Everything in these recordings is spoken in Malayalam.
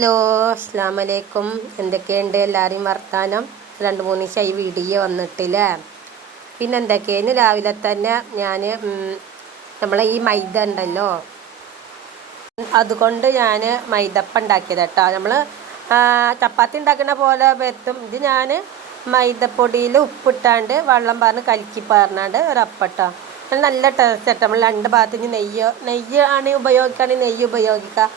ഹലോ അസ്സാം വലൈക്കും എന്തൊക്കെയുണ്ട് എല്ലാവരെയും വർത്താനം? രണ്ട് മൂന്ന് ദിവസമായി വീഡിയോ വന്നിട്ടില്ലേ? പിന്നെ എന്തൊക്കെയാണ് രാവിലെ തന്നെ ഞാൻ നമ്മളെ ഈ മൈദ ഉണ്ടല്ലോ. അതുകൊണ്ട് ഞാൻ മൈദപ്പം ഉണ്ടാക്കിയത് കേട്ടോ. നമ്മൾ ചപ്പാത്തി ഉണ്ടാക്കുന്ന പോലെ വരുത്തും ഇത് ഞാൻ മൈദപ്പൊടിയിൽ ഉപ്പിട്ടാണ്ട് വെള്ളം പറഞ്ഞ് കലക്കി പറഞ്ഞാണ്ട് ഒരപ്പട്ടോ. നല്ല ടേസ്റ്റ് കേട്ടോ നമ്മൾ രണ്ട് ഭാഗത്തിന് നെയ്യ് നെയ്യ് ആണ് ഉപയോഗിക്കുകയാണെങ്കിൽ നെയ്യ് ഉപയോഗിക്കുക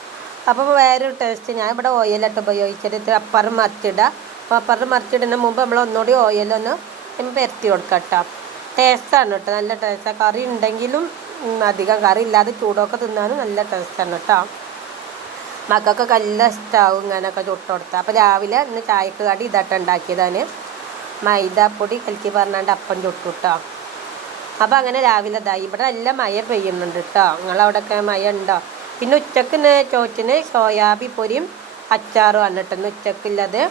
അപ്പോൾ വേറൊരു ടേസ്റ്റ് ഞാൻ ഇവിടെ ഓയിലിട്ട് ഉപയോഗിച്ചിട്ട് അപ്പുറം മറിച്ചിടുക അപ്പോൾ അപ്പറ് മറിച്ചിടുന്ന മുമ്പ് നമ്മൾ ഒന്നുകൂടി ഓയിലൊന്ന് പെരത്തി കൊടുക്കാം കേട്ടോ ടേസ്റ്റാണ് കേട്ടോ നല്ല ടേസ്റ്റാണ് കറി ഉണ്ടെങ്കിലും അധികം കറി ഇല്ലാതെ ചൂടൊക്കെ തിന്നാനും നല്ല ടേസ്റ്റാണ് കേട്ടോ മക്കൾക്കൊക്കെ നല്ല ഇഷ്ടമാവും ഇങ്ങനെയൊക്കെ ചുട്ട് കൊടുത്താൽ അപ്പോൾ രാവിലെ ഇന്ന് ചായക്ക് കടി ഇതായിട്ട് ഉണ്ടാക്കിയതാണ് മൈദാപ്പൊടി കലക്കി പറഞ്ഞാണ്ട് അപ്പം ചുട്ടു കേട്ടോ അപ്പോൾ അങ്ങനെ രാവിലെ ഇതായി ഇവിടെ നല്ല മഴ പെയ്യുന്നുണ്ട് കേട്ടോ നിങ്ങളവിടെയൊക്കെ മഴ ഉണ്ടോ പിന്നെ ഉച്ചയ്ക്ക് ചോറ്റിന് സോയാബി പൊരിയും അച്ചാറും ആണ് കേട്ടോ ഇന്ന് ഉച്ചക്കുള്ളത്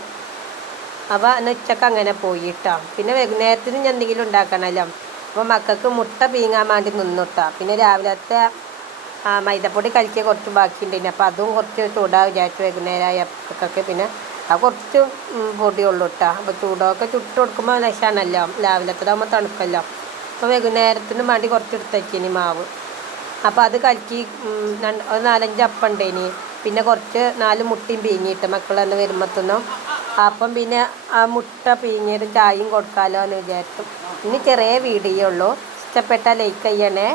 അപ്പോൾ ഇന്ന് ഉച്ചയ്ക്ക് അങ്ങനെ പോയി കേട്ടോ പിന്നെ വൈകുന്നേരത്തിന് ഞാൻ എന്തെങ്കിലും ഉണ്ടാക്കണമല്ലോ അപ്പോൾ മക്കൾക്ക് മുട്ട പീങ്ങാൻ വേണ്ടി നിന്നു കേട്ടോ പിന്നെ രാവിലത്തെ മൈദപ്പൊടി കലക്കിയ കുറച്ച് ബാക്കിയുണ്ടായിരുന്നു അപ്പോൾ അതും കുറച്ച് ചൂടാ വിചാരിച്ചു വൈകുന്നേരമായപ്പോഴൊക്കെ പിന്നെ ആ കുറച്ച് പൊടിയുള്ളൂ കേട്ടോ അപ്പോൾ ചൂടൊക്കെ ചുട്ട് കൊടുക്കുമ്പോൾ രസമാണല്ലോ രാവിലത്തേതാകുമ്പോൾ തണുക്കല്ലോ അപ്പോൾ വൈകുന്നേരത്തിന് വേണ്ടി കുറച്ച് എടുത്തേക്കിനി മാവ്. അപ്പോൾ അത് കലക്കി നാലഞ്ച് അപ്പം ഇനി പിന്നെ കുറച്ച് നാല് മുട്ടയും പീങ്ങിയിട്ട് മക്കളൊന്ന് വരുമ്പത്തുനിന്നും അപ്പം പിന്നെ ആ മുട്ട പീങ്ങിയത് ചായയും കൊടുക്കാമല്ലോ എന്ന് വിചാരിച്ചു. ഇനി ചെറിയ വീഡിയോ ഉള്ളൂ ഇഷ്ടപ്പെട്ടാൽ ലൈക്ക് ചെയ്യണേ.